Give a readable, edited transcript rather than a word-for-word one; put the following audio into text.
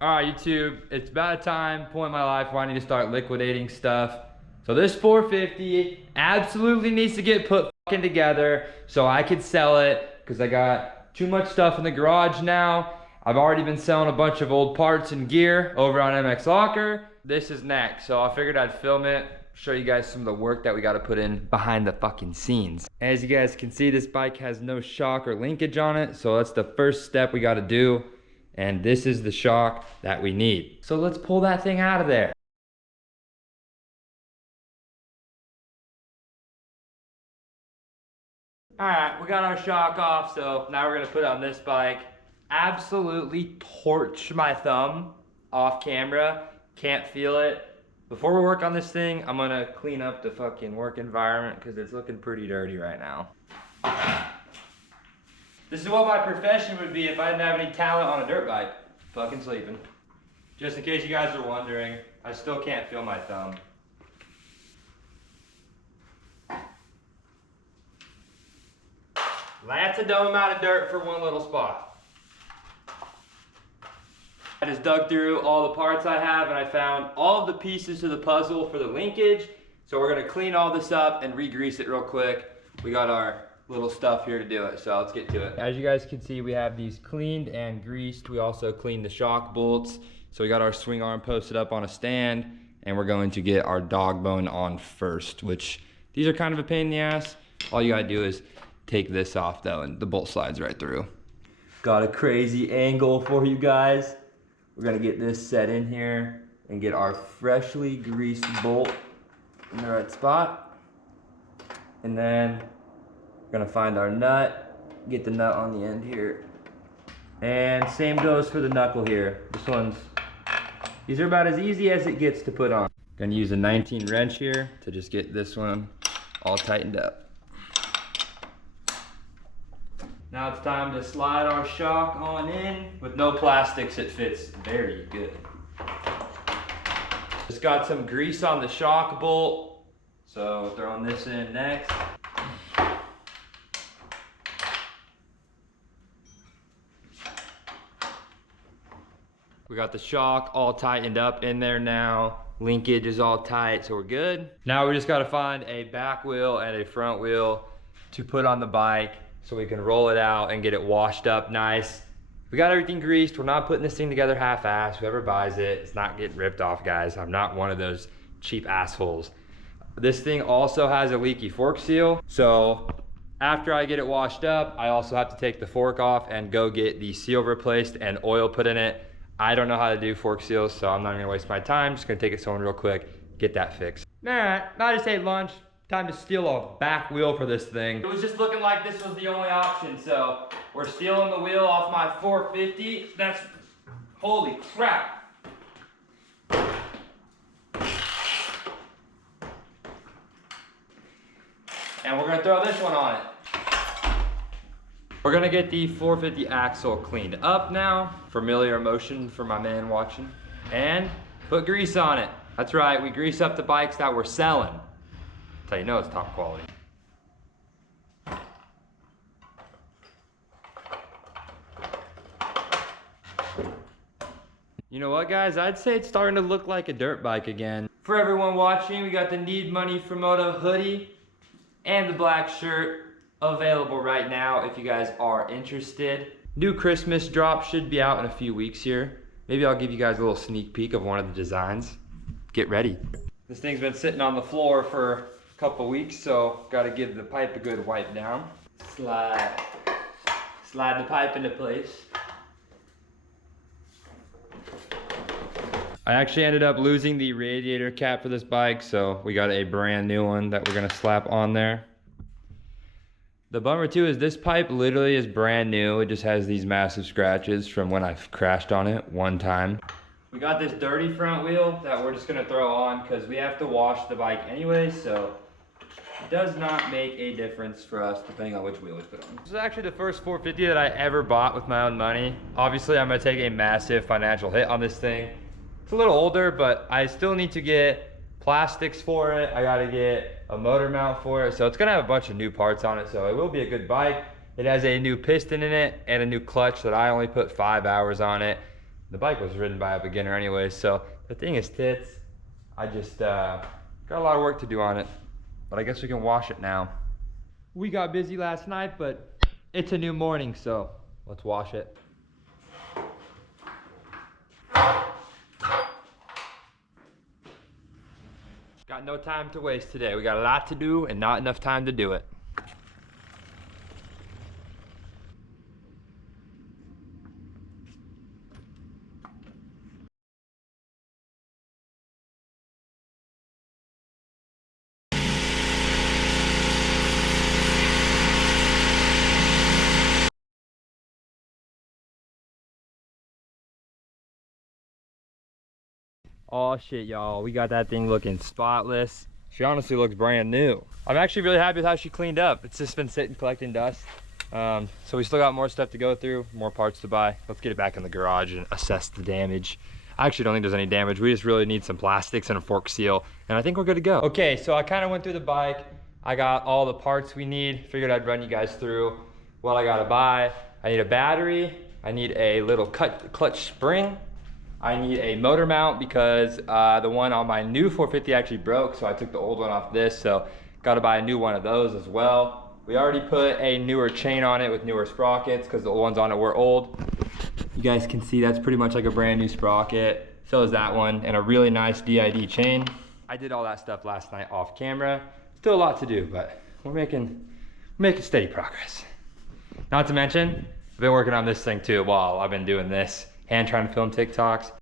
All right, YouTube, it's about a point in my life where I need to start liquidating stuff. So this 450 absolutely needs to get put fucking together so I could sell it because I got too much stuff in the garage now. I've already been selling a bunch of old parts and gear over on MX Locker. This is next, so I figured I'd film it, show you guys some of the work that we got to put in behind the fucking scenes. As you guys can see, this bike has no shock or linkage on it, so that's the first step we got to do. And this is the shock that we need. So let's pull that thing out of there. All right, we got our shock off, so now we're gonna put it on this bike. Absolutely torch my thumb off camera. Can't feel it. Before we work on this thing, I'm gonna clean up the fucking work environment because it's looking pretty dirty right now. This is what my profession would be if I didn't have any talent on a dirt bike. Fucking sleeping. Just in case you guys are wondering, I still can't feel my thumb. That's a dumb amount of dirt for one little spot. I just dug through all the parts I have and I found all of the pieces to the puzzle for the linkage. So we're gonna clean all this up and re-grease it real quick. We got our little stuff here to do it, so let's get to it. As you guys can see, we have these cleaned and greased. We also cleaned the shock bolts. So we got our swing arm posted up on a stand and we're going to get our dog bone on first, which these are kind of a pain in the ass. All you gotta do is take this off though and the bolt slides right through. Got a crazy angle for you guys. We're gonna get this set in here and get our freshly greased bolt in the right spot. And then we're gonna find our nut, get the nut on the end here. And same goes for the knuckle here. These are about as easy as it gets to put on. Gonna use a 19 wrench here to just get this one all tightened up. Now it's time to slide our shock on in. With no plastics, it fits very good. Just got some grease on the shock bolt, so throwing this in next. We got the shock all tightened up in there now. Linkage is all tight, so we're good. Now we just gotta find a back wheel and a front wheel to put on the bike so we can roll it out and get it washed up nice. We got everything greased. We're not putting this thing together half-assed. Whoever buys it, it's not getting ripped off, guys. I'm not one of those cheap assholes. This thing also has a leaky fork seal, so after I get it washed up, I also have to take the fork off and go get the seal replaced and oil put in it. I don't know how to do fork seals, so I'm not gonna waste my time. Just gonna take it somewhere real quick, get that fixed. All right, I just ate lunch. Time to steal a back wheel for this thing. It was just looking like this was the only option, so we're stealing the wheel off my 450. That's, holy crap. And we're gonna throw this one on it. We're gonna get the 450 axle cleaned up now. Familiar motion for my man watching. And put grease on it. That's right, we grease up the bikes that we're selling. That's how you know it's top quality. You know what, guys? I'd say it's starting to look like a dirt bike again. For everyone watching, we got the Need Money for Moto hoodie and the black shirt available right now if you guys are interested. New Christmas drop should be out in a few weeks here. Maybe I'll give you guys a little sneak peek of one of the designs. Get ready. This thing's been sitting on the floor for a couple weeks, so gotta give the pipe a good wipe down. Slide the pipe into place. I actually ended up losing the radiator cap for this bike, so we got a brand new one that we're gonna slap on there. The bummer too is this pipe literally is brand new. It just has these massive scratches from when I crashed on it one time. We got this dirty front wheel that we're just gonna throw on because we have to wash the bike anyway, so it does not make a difference for us depending on which wheel we put on. This is actually the first 450 that I ever bought with my own money. Obviously, I'm gonna take a massive financial hit on this thing. It's a little older, but I still need to get plastics for it. I gotta get a motor mount for it. So it's gonna have a bunch of new parts on it, so it will be a good bike. It has a new piston in it and a new clutch that I only put 5 hours on it. The bike was ridden by a beginner anyway, so the thing is tits. I just got a lot of work to do on it, but I guess we can wash it now. We got busy last night, but it's a new morning, so let's wash it. Got no time to waste today. We got a lot to do and not enough time to do it. Oh shit, y'all, we got that thing looking spotless. She honestly looks brand new. I'm actually really happy with how she cleaned up. It's just been sitting collecting dust. So we still got more stuff to go through, more parts to buy. Let's get it back in the garage and assess the damage. I actually don't think there's any damage. We just really need some plastics and a fork seal, and I think we're good to go. Okay, so I kind of went through the bike. I got all the parts we need. Figured I'd run you guys through what I gotta buy. I need a battery. I need a little clutch spring. I need a motor mount because the one on my new 450 actually broke, so I took the old one off this, so gotta buy a new one of those as well. We already put a newer chain on it with newer sprockets because the old ones on it were old. You guys can see that's pretty much like a brand new sprocket. So is that one, and a really nice DID chain. I did all that stuff last night off camera. Still a lot to do, but we're making steady progress. Not to mention, I've been working on this thing too while I've been doing this and trying to film TikToks.